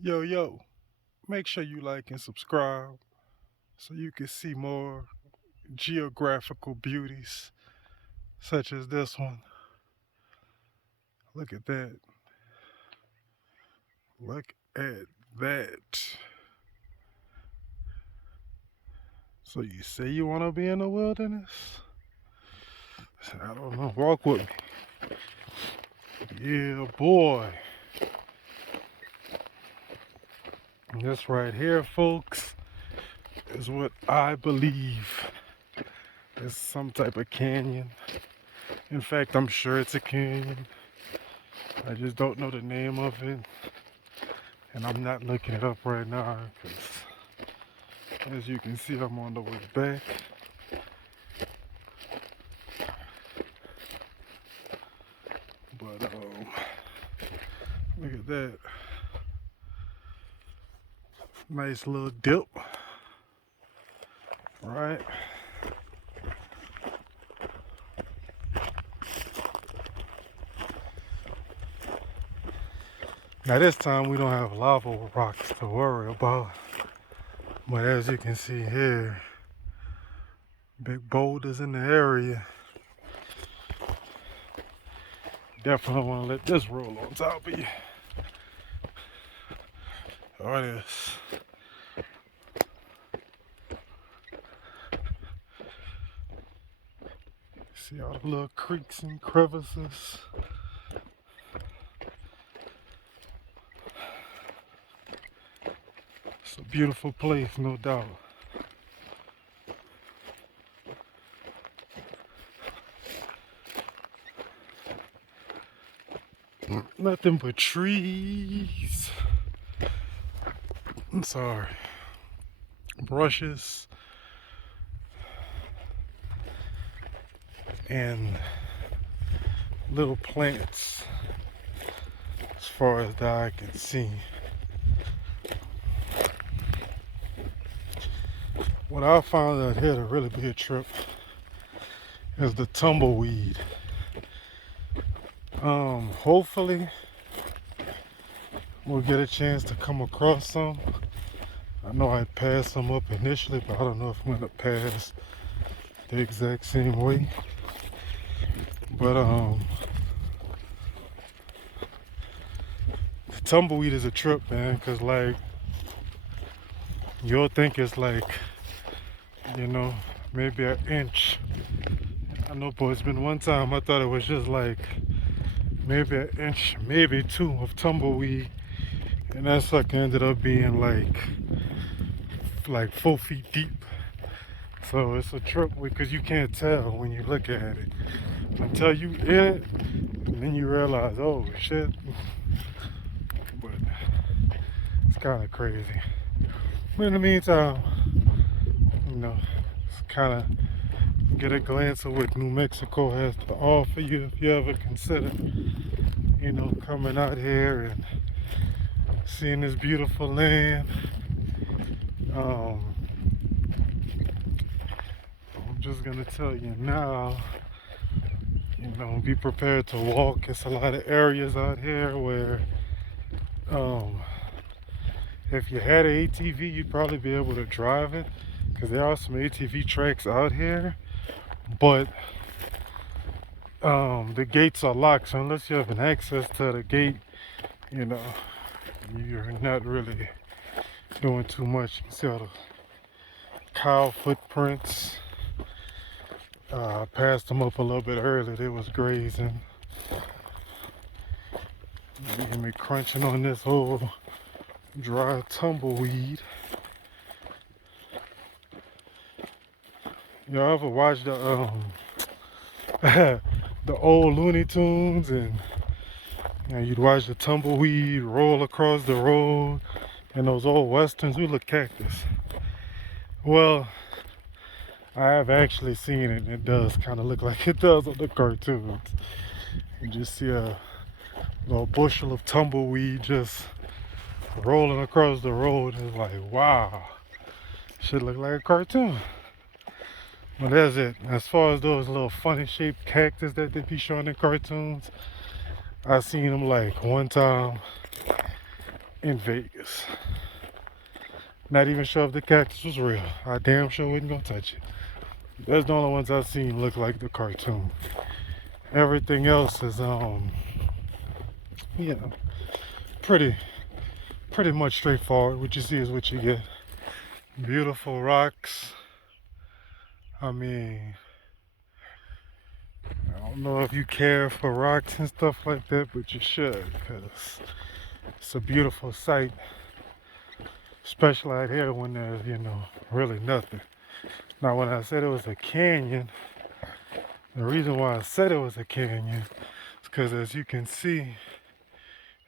Yo, make sure you like and subscribe so you can see more geographical beauties such as this one. Look at that. Look at that. So you say you want to be in the wilderness? I don't know. Walk with me. Yeah, boy. This right here, folks, is what I believe is some type of canyon. In fact, I'm sure it's a canyon. I just don't know the name of it. And I'm not looking it up right now because, as you can see, I'm on the way back. But look at that. Nice little dip, right? Now this time we don't have lava rocks to worry about. But as you can see here, big boulders in the area. Definitely want to let this roll on top of you. Oh, it is. See all the little creeks and crevices. It's a beautiful place, no doubt. Nothing but trees. I'm sorry. Brushes and little plants as far as the eye can see. What I found out here to really be a trip is the tumbleweed. Hopefully we'll get a chance to come across some. I know I passed some up initially, but I don't know if I'm gonna pass the exact same way. But the tumbleweed is a trip, man, because like you'll think it's like, maybe an inch. I know, but it's been one time I thought it was just like maybe an inch, maybe two of tumbleweed, and that sucker ended up being like 4 feet deep. So it's a trip because you can't tell when you look at it until you in it, and then you realize, oh shit. But it's kind of crazy. But in the meantime, it's kind of get a glance of what New Mexico has to offer you if you ever consider, coming out here and seeing this beautiful land. I'm just gonna tell you now, be prepared to walk. It's a lot of areas out here where, if you had an ATV, you'd probably be able to drive it, because there are some ATV tracks out here, but the gates are locked. So unless you have an access to the gate, you're not really doing too much. You can see all the cow footprints. I passed them up a little bit earlier. They was grazing. You hear me crunching on this old dry tumbleweed. Y'all ever watch the old Looney Tunes, and you'd watch the tumbleweed roll across the road, and those old westerns? We look cactus. Well, I have actually seen it. It does kind of look like it does on the cartoons. You just see a little bushel of tumbleweed just rolling across the road. It's like, wow, should look like a cartoon. But that's it. As far as those little funny shaped cactus that they be showing in cartoons, I seen them like one time in Vegas. Not even sure if the cactus was real. I damn sure wasn't gonna touch it. That's the only ones I've seen look like the cartoon. Everything else is you know, pretty much straightforward. What you see is what you get. Beautiful rocks. I mean, I don't know if you care for rocks and stuff like that, but you should, because it's a beautiful sight, especially out here when there's, really nothing. Now, when I said it was a canyon, the reason why I said it was a canyon is because, as you can see,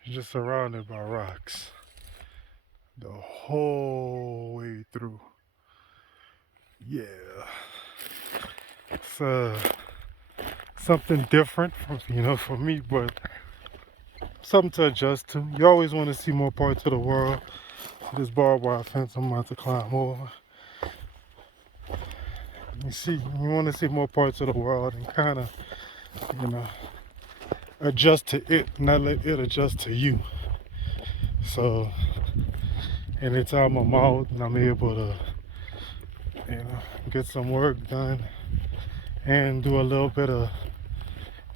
it's just surrounded by rocks the whole way through. Yeah, it's something different for me, but something to adjust to. You always want to see more parts of the world. This barbed wire fence I'm about to climb over. You want to see more parts of the world and kind of, adjust to it, not let it adjust to you. So, anytime I'm out and I'm able to, get some work done and do a little bit of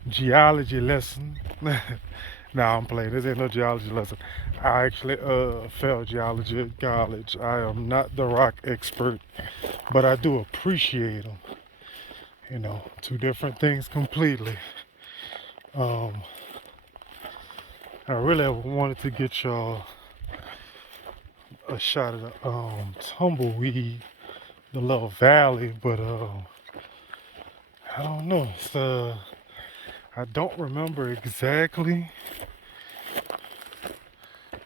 geology lesson. Nah, I'm playing. This ain't no geology lesson. I actually failed geology at college. I am not the rock expert, but I do appreciate them. Two different things completely. I really wanted to get y'all a shot of the tumbleweed, the little valley, but I don't know. It's I don't remember exactly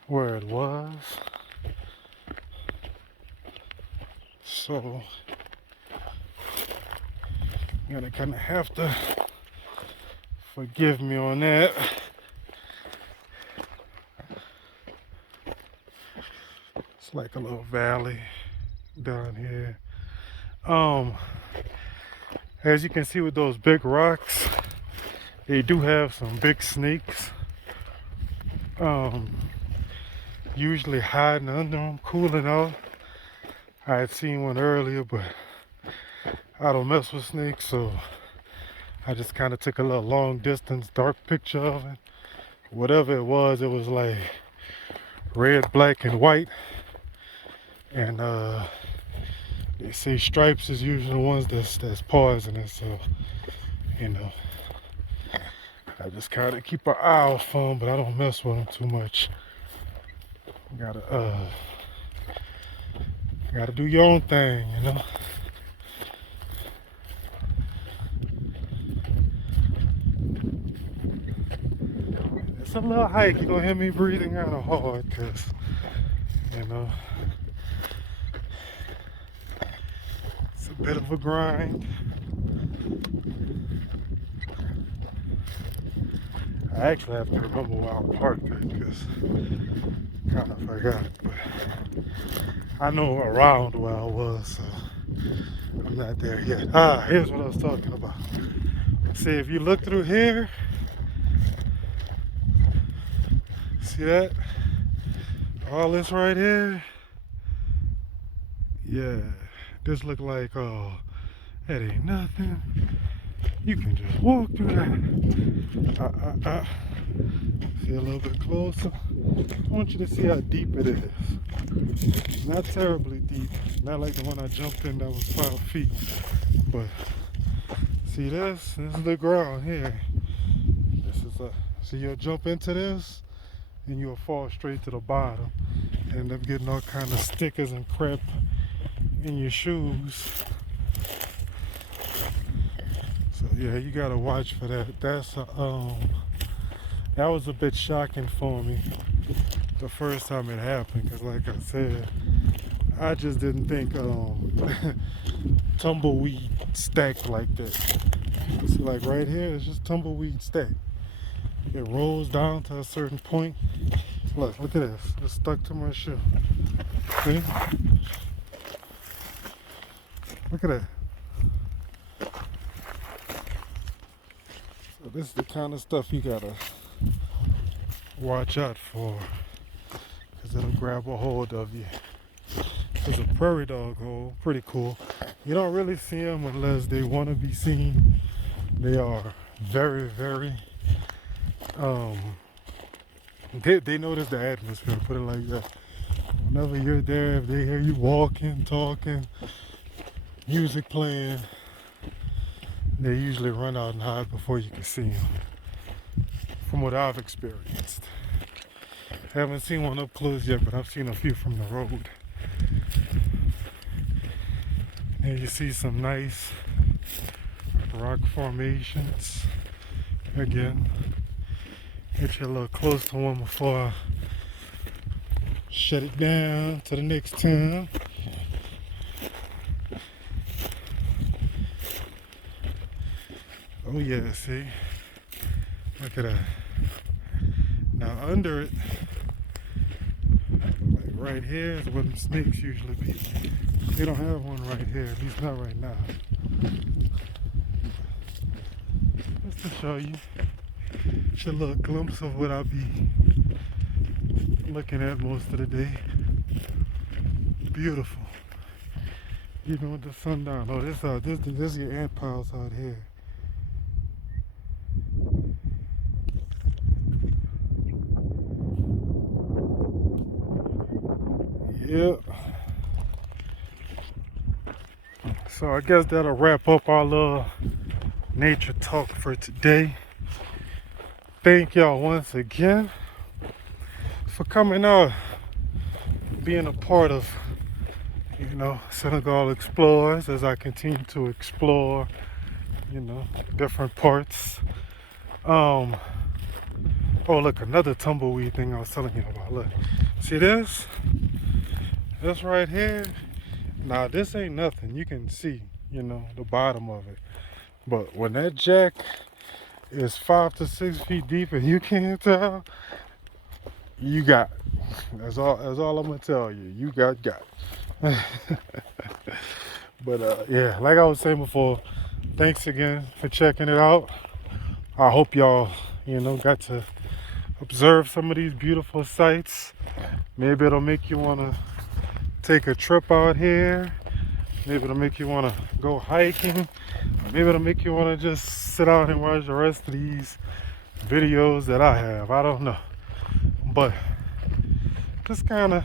where it was. So you're gonna kind of have to forgive me on that. It's like a little valley down here. As you can see with those big rocks, they do have some big snakes. Usually hiding under them, cooling off. I had seen one earlier, but I don't mess with snakes, so I just kind of took a little long distance dark picture of it. Whatever it was like red, black, and white. And they say stripes is usually the ones that's poisonous, so I just kind of keep an eye out for them, but I don't mess with them too much. Gotta do your own thing, It's a little hike. You're gonna hear me breathing kind of hard, because it's a bit of a grind. I actually have to remember where I parked it, because kind of forgot, but I know around where I was, so I'm not there yet. Here's what I was talking about. See, if you look through here, see that? All this right here, yeah, this look like, that ain't nothing. You can just walk through that. See a little bit closer. I want you to see how deep it is. Not terribly deep. Not like the one I jumped in that was 5 feet. But see this? This is the ground here. So you'll jump into this and you'll fall straight to the bottom. End up getting all kind of stickers and crap in your shoes. So yeah, you gotta watch for that. That was a bit shocking for me the first time it happened, because like I said, I just didn't think tumbleweed stacked like that. See, like right here, it's just tumbleweed stacked. It rolls down to a certain point. Look at this. It's stuck to my shoe. See? Look at that. So this is the kind of stuff you gotta watch out for. grab a hold of you. There's a prairie dog hole, pretty cool. You don't really see them unless they want to be seen. They are very, very, they notice the atmosphere, put it like that. Whenever you're there, if they hear you walking, talking, music playing, they usually run out and hide before you can see them, from what I've experienced. Haven't seen one up close yet, but I've seen a few from the road. And you see some nice rock formations. Again, get you a little close to one before I shut it down to the next time. Oh yeah, see? Look at that. Now under it, like right here is where the snakes usually be. They don't have one right here, at least not right now. Just to show you, just a little glimpse of what I'll be looking at most of the day. Beautiful. Even with the sun down. Oh, this is your ant piles out here. Yep. So I guess that'll wrap up our little nature talk for today. Thank y'all once again for coming out, being a part of, Senegal Explorers as I continue to explore, different parts. Oh, look, another tumbleweed thing I was telling you about. Look, see this? This right here. Now, this ain't nothing. You can see, the bottom of it. But when that jack is 5 to 6 feet deep and you can't tell, you got. That's all I'm gonna tell you. You got. But yeah, like I was saying before, thanks again for checking it out. I hope y'all, got to observe some of these beautiful sights. Maybe it'll make you wanna take a trip out here. Maybe it'll make you want to go hiking. Maybe it'll make you want to just sit out and watch the rest of these videos that I have. I don't know. But just kind of,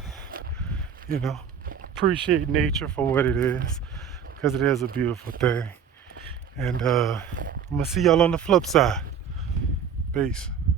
appreciate nature for what it is, because it is a beautiful thing. And I'm going to see y'all on the flip side. Peace.